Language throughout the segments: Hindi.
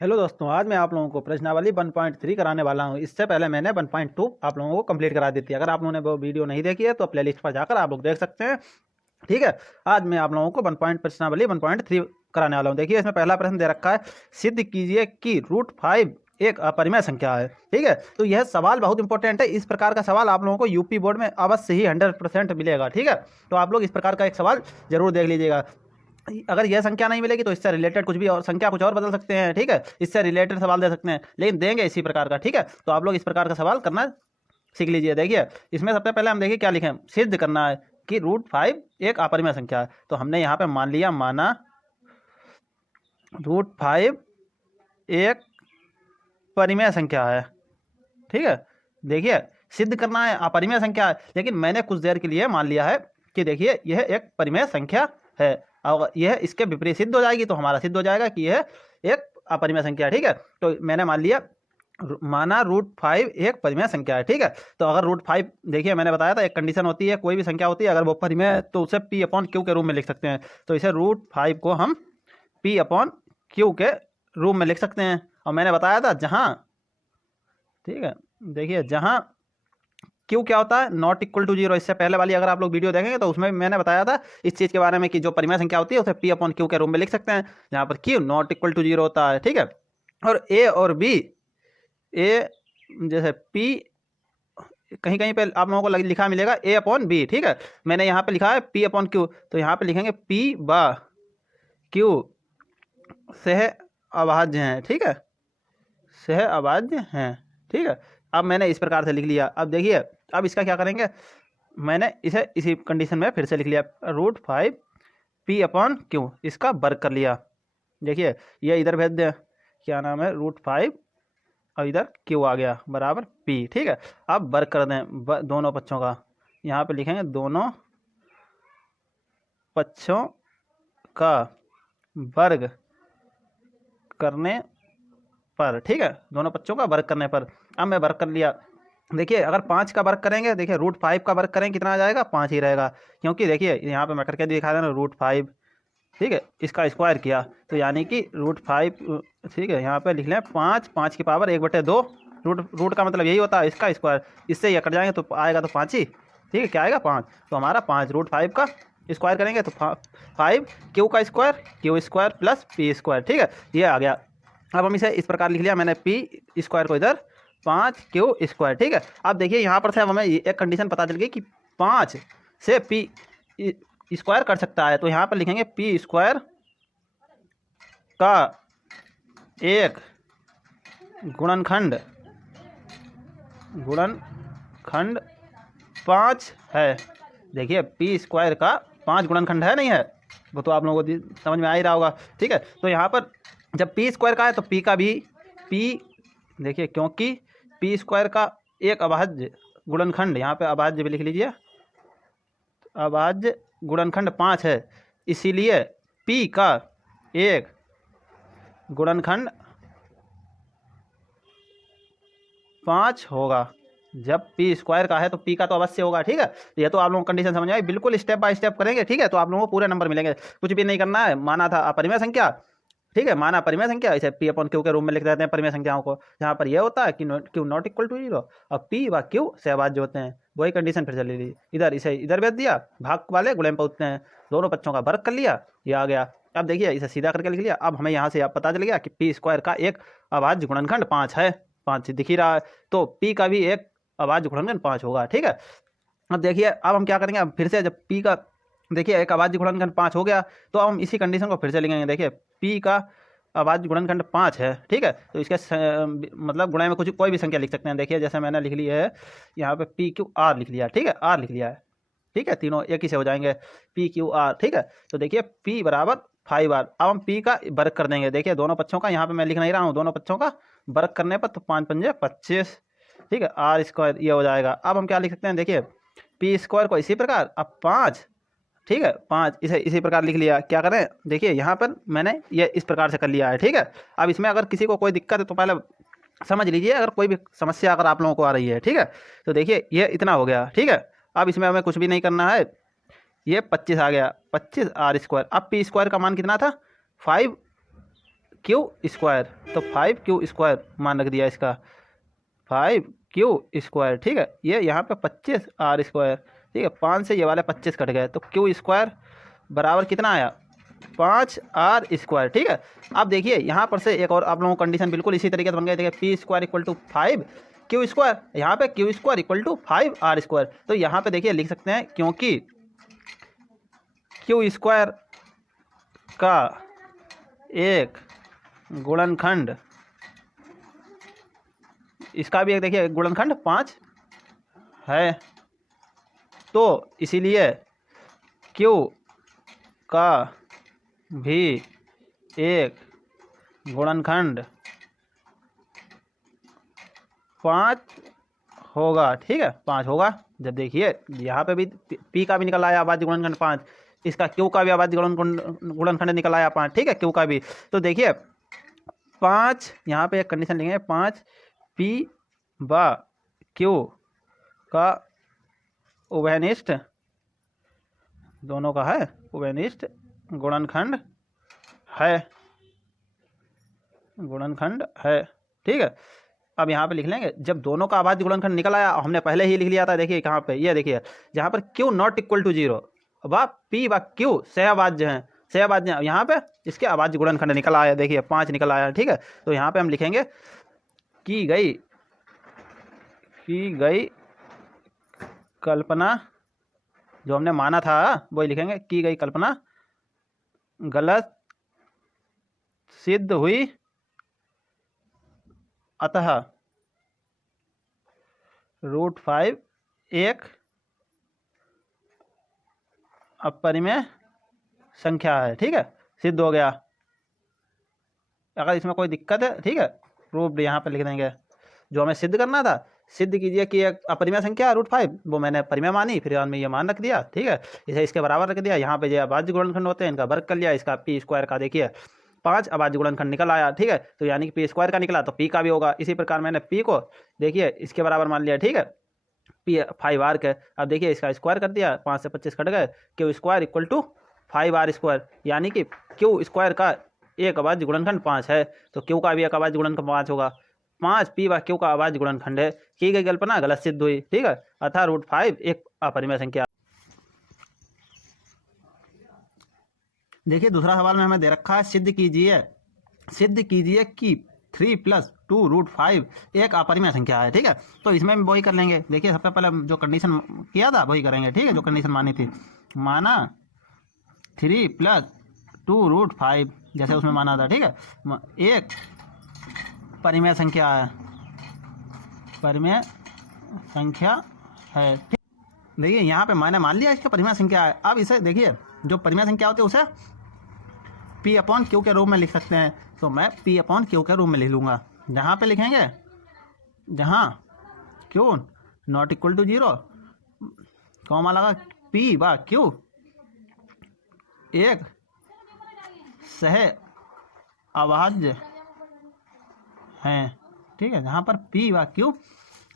हेलो दोस्तों, आज मैं आप लोगों को प्रश्नावली 1.3 कराने वाला हूं। इससे पहले मैंने 1.2 आप लोगों को कंप्लीट करा दी थी। अगर आप लोगों ने वो वीडियो नहीं देखी है तो प्लेलिस्ट पर जाकर आप लोग देख सकते हैं। ठीक है, आज मैं आप लोगों को प्रश्नावली 1.3 कराने वाला हूं। देखिए, इसमें पहला प्रश्न दे रखा है, सिद्ध कीजिए कि √5 एक अपरिमेय संख्या है। ठीक है, तो यह सवाल बहुत इंपॉर्टेंट है। इस प्रकार का सवाल आप लोगों को यूपी बोर्ड में अवश्य ही 100% मिलेगा। ठीक है, तो आप लोग इस प्रकार का एक सवाल जरूर देख लीजिएगा। अगर यह संख्या नहीं मिलेगी तो इससे रिलेटेड कुछ भी और संख्या कुछ और बदल सकते हैं। ठीक है, इससे रिलेटेड सवाल दे सकते हैं, लेकिन देंगे इसी प्रकार का। ठीक है, तो आप लोग इस प्रकार का सवाल करना सीख लीजिए। देखिए, इसमें सबसे पहले हम देखिए क्या लिखें। सिद्ध करना है कि √5 एक अपरिमेय संख्या है। तो हमने यहाँ पे मान लिया, माना √5 एक परिमेय संख्या है। ठीक है, देखिए, सिद्ध करना है अपरिमेय संख्या है, लेकिन मैंने कुछ देर के लिए मान लिया है कि देखिए यह एक परिमेय संख्या है। और यह इसके विपरीत सिद्ध हो जाएगी तो हमारा सिद्ध हो जाएगा कि यह एक अपरिमेय संख्या है। ठीक है, तो मैंने मान लिया, माना √5 एक परिमेय संख्या है। ठीक है, तो अगर √5, देखिए मैंने बताया था एक कंडीशन होती है, कोई भी संख्या होती है अगर वो परिमेय है तो उसे P/Q के रूप में लिख सकते हैं। तो इसे √5 को हम P/Q के रूप में लिख सकते हैं। और मैंने बताया था जहाँ, ठीक है, देखिए जहाँ क्यू क्या होता है, ≠0। इससे पहले वाली अगर आप लोग वीडियो देखेंगे तो उसमें मैंने बताया था इस चीज़ के बारे में कि जो परिमेय संख्या होती है उसे P/Q के रूप में लिख सकते हैं, जहाँ पर क्यू ≠0 होता है। ठीक है, और ए और बी, ए जैसे पी कहीं कहीं पे आप लोगों को लिखा मिलेगा A/B। ठीक है, मैंने यहाँ पे लिखा है P/Q, तो यहाँ पे लिखेंगे P/Q सह अभाज्य हैं। ठीक है, सह अभाज्य हैं। ठीक है, अब मैंने इस प्रकार से लिख लिया। अब देखिए, अब इसका क्या करेंगे, मैंने इसे इसी कंडीशन में फिर से लिख लिया, √5 P/Q, इसका वर्ग कर लिया। देखिए, ये इधर भेज दें, क्या नाम है, √5 और इधर Q आ गया बराबर P। ठीक है, अब वर्ग कर दें दोनों पक्षों का। यहाँ पे लिखेंगे दोनों पक्षों का वर्ग करने पर। ठीक है, दोनों पक्षों का वर्ग करने पर। अब मैं वर्ग कर लिया। देखिए, अगर 5 का वर्ग करेंगे, देखिए √5 का वर्ग करें कितना आ जाएगा, 5 ही रहेगा। क्योंकि देखिए यहाँ पे मैं करके दिखा देना, √5, ठीक है, इसका स्क्वायर किया तो यानी कि √5, ठीक है, यहाँ पे लिख लें 5 की पावर 1/2। रूट का मतलब यही होता है, इसका स्क्वायर। इससे ये कट जाएंगे तो आएगा तो 5 ही। ठीक है, क्या आएगा, 5। तो हमारा 5 √5 का स्क्वायर करेंगे तो 5 Q का स्क्वायर, Q² प्लस P²। ठीक है, ये आ गया। अब हम इसे इस प्रकार लिख लिया मैंने, P² को इधर 5Q²। ठीक है, अब देखिए यहाँ पर से अब हमें एक कंडीशन पता चल गई कि 5 से P² कर सकता है। तो यहाँ पर लिखेंगे P² का एक गुणनखंड 5 है। देखिए, P² का 5 गुणनखंड है, नहीं है, वो तो आप लोगों को समझ में आ ही रहा होगा। ठीक है, तो यहाँ पर जब P² का है तो P का भी देखिए, क्योंकि P² का एक अभाज्य गुणनखंड, यहाँ पे अभाज्य भी लिख लीजिए, अभाज्य गुणनखंड 5 है, इसीलिए P का एक गुणनखंड 5 होगा। जब P² का है तो P का तो अवश्य होगा। ठीक है, ये तो आप लोगों को कंडीशन समझ आई, बिल्कुल स्टेप बाय स्टेप करेंगे। ठीक है, तो आप लोगों को पूरे नंबर मिलेंगे, कुछ भी नहीं करना है। माना था अपरिमेय संख्या, ठीक है, माना परिमेय संख्या, इसे P/Q के रूप में लिख देते हैं परिमेय संख्याओं को, जहाँ पर यह होता है कि Q ≠0 और P व Q सहभाज्य होते हैं। वही कंडीशन फिर चली ली, इधर इसे इधर भेज दिया, भाग वाले गुणे में पहुँचते हैं, दोनों बच्चों का वर्ग कर लिया, ये आ गया। अब देखिए, इसे सीधा करके लिख लिया। अब हमें यहाँ से पता चल गया कि P² का एक अभाज्य गुणनखंड 5 है, 5 दिख ही रहा है, तो P का भी एक अभाज्य गुणनखंड 5 होगा। ठीक है, अब देखिए, अब हम क्या करेंगे, अब फिर से जब P का, देखिए एक अभाज्य गुणनखंड 5 हो गया तो अब हम इसी कंडीशन को फिर से लिखेंगे। देखिए, P का अभाज्य गुणनखंड 5 है। ठीक है, तो इसके मतलब गुणा में कुछ कोई भी संख्या लिख सकते हैं। देखिए, जैसे मैंने लिख ली है यहाँ पे PQR लिख लिया। ठीक है, R लिख लिया है। ठीक है, तीनों एक ही से हो जाएंगे, PQR। ठीक है, तो देखिए P बराबर 5R। अब हम P का वर्ग कर देंगे। देखिए, दोनों पक्षों का, यहाँ पे मैं लिख नहीं रहा हूँ, दोनों पक्षों का वर्ग करने पर तो 5 पंजे 25। ठीक है, R² ये हो जाएगा। अब हम क्या लिख सकते हैं, देखिए P² को इसी प्रकार, अब 5, ठीक है, 5 इसे इसी प्रकार लिख लिया। क्या करें, देखिए यहाँ पर मैंने ये इस प्रकार से कर लिया है। ठीक है, अब इसमें अगर किसी को कोई दिक्कत है तो पहले समझ लीजिए, अगर कोई भी समस्या अगर आप लोगों को आ रही है। ठीक है, तो देखिए ये इतना हो गया। ठीक है, अब इसमें हमें कुछ भी नहीं करना है, ये 25 आ गया, 25R²। अब P² का मान कितना था, 5 5q², तो 5q² मान रख दिया इसका 5q², ठीक है। ये यहाँ पे 25r², ठीक है। 5 से ये वाले 25 कट गए, तो q² बराबर कितना आया 5r², ठीक है। अब देखिए यहाँ पर से एक और आप लोगों को कंडीशन बिल्कुल इसी तरीके से बन गई। देखिए p² = 5q², यहाँ पे q² = 5r²। तो यहाँ पे देखिए लिख सकते हैं, क्योंकि q² का एक गुणनखंड, इसका भी एक देखिए गुणनखंड 5 है, तो इसीलिए q का भी एक गुणनखंड 5 होगा, ठीक है। 5 होगा। जब देखिए यहाँ पे भी p का भी निकल आया अभाज्य गुणनखंड 5, इसका q का भी अभाज्य गुणनखंड निकल आया 5, ठीक है, q का भी। तो देखिए 5, यहाँ पे एक कंडीशन लिखेंगे, 5 p व q का उभयनिष्ठ, दोनों का है उभयनिष्ठ गुणनखंड है, ठीक है। अब यहाँ पे लिख लेंगे, जब दोनों का अभाज्य गुणनखंड निकल आया, हमने पहले ही लिख लिया था, देखिए कहाँ पे, ये देखिए जहाँ पर q ≠ 0 व p व q सहअभाज्य हैं, सहअभाज्य हैं, यहाँ पे इसके अभाज्य गुणनखंड निकल आया, देखिए 5 निकल आया, ठीक है। तो यहाँ पे हम लिखेंगे की गई कल्पना, जो हमने माना था वही लिखेंगे, की गई कल्पना गलत सिद्ध हुई, अतः √5 एक अपरिमेय संख्या है, ठीक है, सिद्ध हो गया। अगर इसमें कोई दिक्कत है, ठीक है, प्रूव्ड यहाँ पे लिख देंगे। जो हमें सिद्ध करना था, सिद्ध कीजिए कि एक अपरिमेय संख्या √5, वो मैंने परिमेय मानी, फिर में ये मान रख दिया, ठीक है, इसे इसके बराबर रख दिया। यहाँ पे जो अभाज्य गुणनखंड होते हैं इनका वर्ग कर लिया, इसका p² का देखिए 5 अभाज्य गुणनखंड निकल आया, ठीक है। तो यानी कि p² का निकला तो p का भी होगा। इसी प्रकार मैंने p को देखिए इसके बराबर मान लिया, ठीक है, p 5r के। अब देखिए इसका स्क्वायर कर दिया, 5 से 25 कट गए, q² = 5r², यानी कि q² का एक अभाज्य गुणनखंड 5 है, तो q का भी एक अभाज्य गुणनखंड 5 होगा। 5 p व q का अभाज्य गुणनखंड है, की गई कल्पना गलत सिद्ध हुई, ठीक है, अतः √5 एक अपरिमेय संख्या। देखिए दूसरा सवाल में हमें दे रखा है, सिद्ध कीजिए कि 3 + 2 √5 एक अपरिमेय संख्या है, ठीक है। तो इसमें भी वही कर लेंगे। देखिए सबसे पहले जो कंडीशन किया था वही करेंगे, ठीक है, जो कंडीशन मानी थी, माना 3 + 2 √5, जैसे उसमें माना था, ठीक है, एक परिमेय संख्या है, ठीक। देखिए यहाँ पे मैंने मान लिया इसका परिमेय संख्या है। अब इसे देखिए, जो परिमेय संख्या होती है उसे p/q के रूप में लिख सकते हैं, तो मैं p/q के रूप में लिख लूँगा। जहाँ पे लिखेंगे, जहाँ q ≠ 0, कॉमा लगा, p व q एक सहअभाज्य हैं, ठीक है, जहाँ पर p व q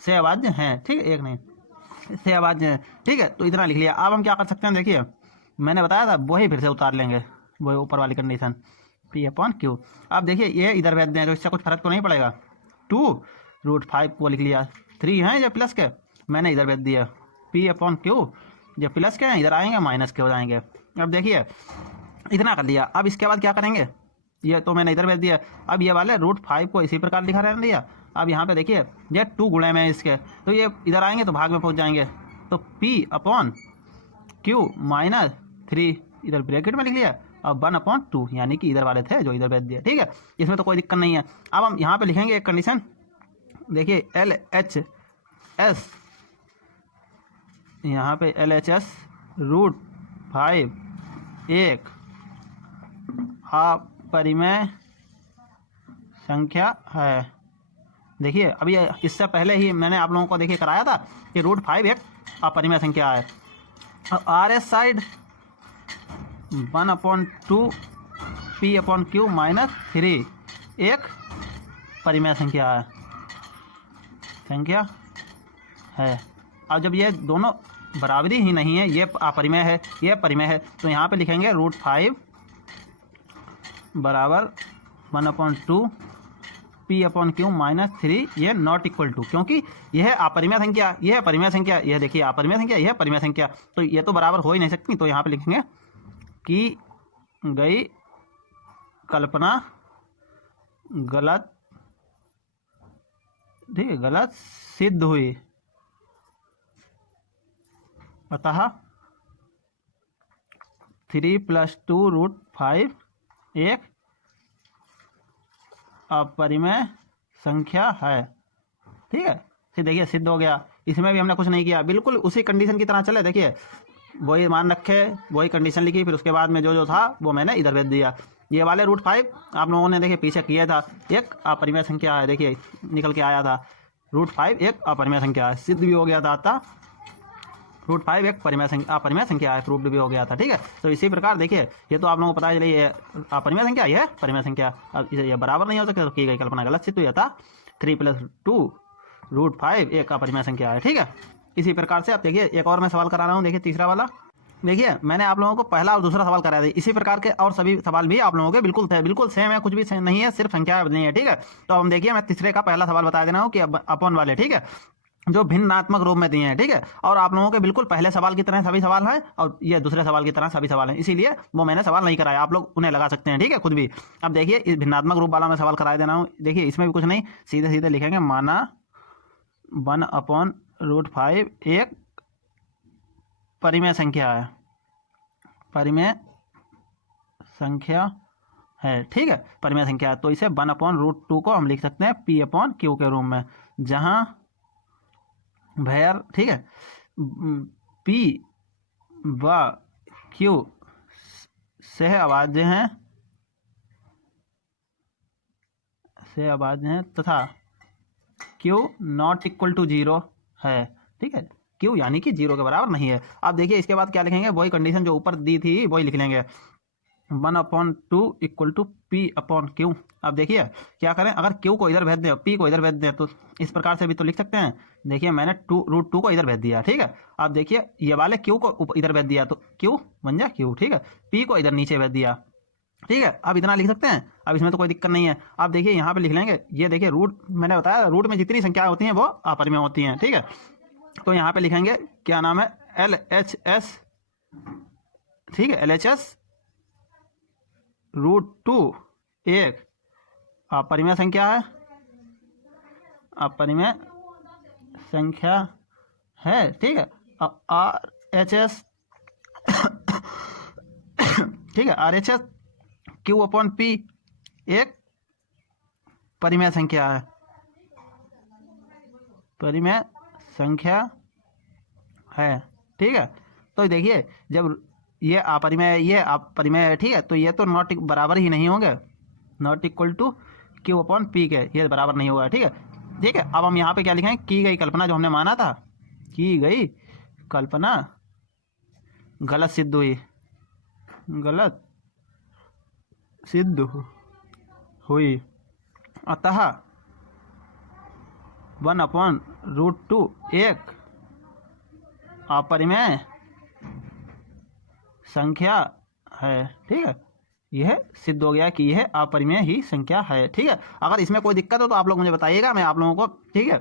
सहअभाज्य हैं, ठीक है, एक नहीं सहअभाज्य हैं, ठीक है। तो इतना लिख लिया। अब हम क्या कर सकते हैं, देखिए मैंने बताया था वही फिर से उतार लेंगे, वही ऊपर वाली कंडीशन p/q। अब देखिए ये इधर भेज दें तो इससे कुछ फर्क तो नहीं पड़ेगा। 2 √5 को लिख लिया, 3 हैं जो प्लस के, मैंने इधर भेज दिया, p/q जो प्लस के हैं इधर आएंगे, माइनस के हो जाएंगे। अब देखिए इतना कर दिया। अब इसके बाद क्या करेंगे, ये तो मैंने इधर भेज दिया। अब ये वाले √5 को इसी प्रकार लिखा रहने दिया। अब यहाँ पे देखिए ये 2 गुणे में इसके, तो ये इधर आएंगे तो भाग में पहुँच जाएंगे, तो p/q - 3 इधर ब्रैकेट में लिख लिया, अब 1/2, यानी कि इधर वाले थे जो इधर भेज दिया, ठीक है, इसमें तो कोई दिक्कत नहीं है। अब हम यहाँ पे लिखेंगे एक कंडीशन, देखिए LHS, यहाँ पे LHS √5 एक अपरिमेय संख्या है। देखिए अभी इससे पहले ही मैंने आप लोगों को देखिए कराया था कि √5 एक अपरिमेय संख्या है। अब RS साइड 1/2 p/q - 3 एक परिमेय संख्या है। अब जब ये दोनों बराबरी ही नहीं है, ये अपरिमेय है, ये परिमेय है, तो यहाँ पे लिखेंगे √5 बराबर 1/2 p/q -3 ये नॉट इक्वल टू, क्योंकि यह अपरिमेय संख्या, यह परिमेय संख्या, यह देखिए अपरिमेय संख्या, यह परिमेय संख्या, तो ये तो बराबर हो ही नहीं सकती। तो यहाँ पे लिखेंगे की गई कल्पना गलत, ठीक है, गलत सिद्ध हुई, अतः 3 + 2√5 एक अपरिमेय संख्या है। ठीक है, फिर देखिए सिद्ध हो गया। इसमें भी हमने कुछ नहीं किया, बिल्कुल उसी कंडीशन की तरह चले। देखिए वही मान रखे, वही कंडीशन लिखी, फिर उसके बाद में जो जो था वो मैंने इधर भेज दिया। ये वाले √5 आप लोगों ने देखिए पीछे किया था, एक अपरिमेय संख्या है, देखिए निकल के आया था √5 एक अपरिमेय संख्या है, सिद्ध भी हो गया था, अतः √5 एक अपरिमेय संख्या है, प्रूव्ड भी हो गया था। ठीक है, तो इसी प्रकार देखिए ये तो आप लोगों को पता चली, ये अपरिमेय संख्या, यह परिमेय संख्या, अब ये बराबर नहीं हो सकता, तो की गई कल्पना गलत सिद्ध हुई, था 3 + 2√5 एक अपरिमेय संख्या है। ठीक है, इसी प्रकार से अब देखिए एक और मैं सवाल करा रहा हूँ, देखिए तीसरा वाला। देखिए मैंने आप लोगों को पहला और दूसरा सवाल कराया था, इसी प्रकार के और सभी सवाल भी आप लोगों के बिल्कुल थे, बिल्कुल सेम है, कुछ भी नहीं है, सिर्फ संख्या नहीं है। ठीक है, तो हम देखिए मैं तीसरे का पहला सवाल बता दे रहा हूँ कि अपॉन वाले, ठीक है, जो भिन्नात्मक रूप में दिए हैं। ठीक है, और आप लोगों के बिल्कुल पहले सवाल की तरह सभी सवाल हैं, और ये दूसरे सवाल की तरह सभी सवाल हैं, इसीलिए वो मैंने सवाल नहीं कराया, आप लोग उन्हें लगा सकते हैं। ठीक है, खुद भी। अब देखिए इस भिन्नात्मक रूप वाला मैं सवाल करा देना हूँ, देखिए इसमें भी कुछ नहीं, सीधे सीधे लिखेंगे, माना 1/√5 एक परिमेय संख्या है, परिमेय संख्या है। ठीक है, परिमेय संख्या है, तो इसे 1/√2 को हम लिख सकते हैं p/q के रूप में, जहां भैर, ठीक है, p व q सह अभाज्य हैं तथा q नॉट इक्वल टू 0 है। ठीक है, q यानी कि 0 के बराबर नहीं है। अब देखिए इसके बाद क्या लिखेंगे, वही कंडीशन जो ऊपर दी थी वही लिख लेंगे, 1/2 = p/q। अब देखिए क्या करें, अगर q को इधर भेज दें, p को इधर भेज दें, तो इस प्रकार से भी तो लिख सकते हैं। देखिए मैंने √2 को इधर भेज दिया। ठीक है, अब देखिए ये वाले q को इधर भेज दिया, तो q बन जाए q। ठीक है, p को इधर नीचे भेज दिया। ठीक है, अब इतना लिख सकते हैं, अब इसमें तो कोई दिक्कत नहीं है। अब देखिए यहाँ पे लिख लेंगे, ये देखिए रूट, मैंने बताया रूट में जितनी संख्याएं होती हैं वो अपरिमेय होती हैं। ठीक है, तो यहाँ पे लिखेंगे क्या नाम है, LHS। ठीक है, LHS √2 एक अपरिमेय संख्या है, अपरिमेय संख्या है। ठीक है, RHS ठीक है, RHS q/p एक परिमेय संख्या है, परिमेय संख्या है। ठीक है, तो देखिए जब ये अपरिमेय, ये अपरिमेय है, ठीक है, तो ये तो नॉट बराबर ही नहीं होंगे, नॉट इक्वल टू q/p के, ये बराबर नहीं होगा। ठीक है, ठीक है, अब हम यहाँ पे क्या लिखेंगे, की गई कल्पना, जो हमने माना था, की गई कल्पना गलत सिद्ध हुई, गलत सिद्ध हुई, अतः 1/√2 एक अपरिमेय संख्या है। ठीक है, यह सिद्ध हो गया कि यह अपरिमेय ही संख्या है। ठीक है, अगर इसमें कोई दिक्कत हो तो आप लोग मुझे बताइएगा, मैं आप लोगों को, ठीक है,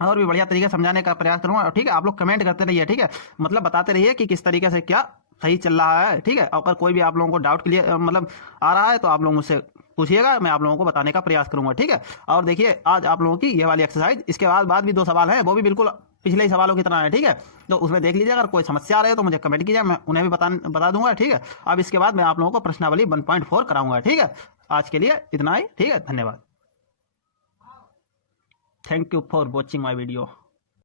और भी बढ़िया तरीके से समझाने का प्रयास करूंगा। ठीक है, आप लोग कमेंट करते रहिए। ठीक है, मतलब बताते रहिए कि किस तरीके से क्या सही चल रहा है। ठीक है, अगर कोई भी आप लोगों को डाउट क्लियर मतलब आ रहा है तो आप लोग मुझसे पूछिएगा, मैं आप लोगों को बताने का प्रयास करूंगा। ठीक है, और देखिए आज आप लोगों की ये वाली एक्सरसाइज, इसके बाद भी 2 सवाल हैं, वो भी बिल्कुल पिछले ही सवालों की तरह है। ठीक है, तो उसमें देख लीजिए, अगर कोई समस्या आ रही है तो मुझे कमेंट कीजिए, मैं उन्हें भी बता दूंगा। ठीक है, अब इसके बाद मैं आप लोगों को प्रश्नावली 1.4 कराऊंगा। ठीक है, आज के लिए इतना ही। ठीक है, धन्यवाद, thank you for watching my video.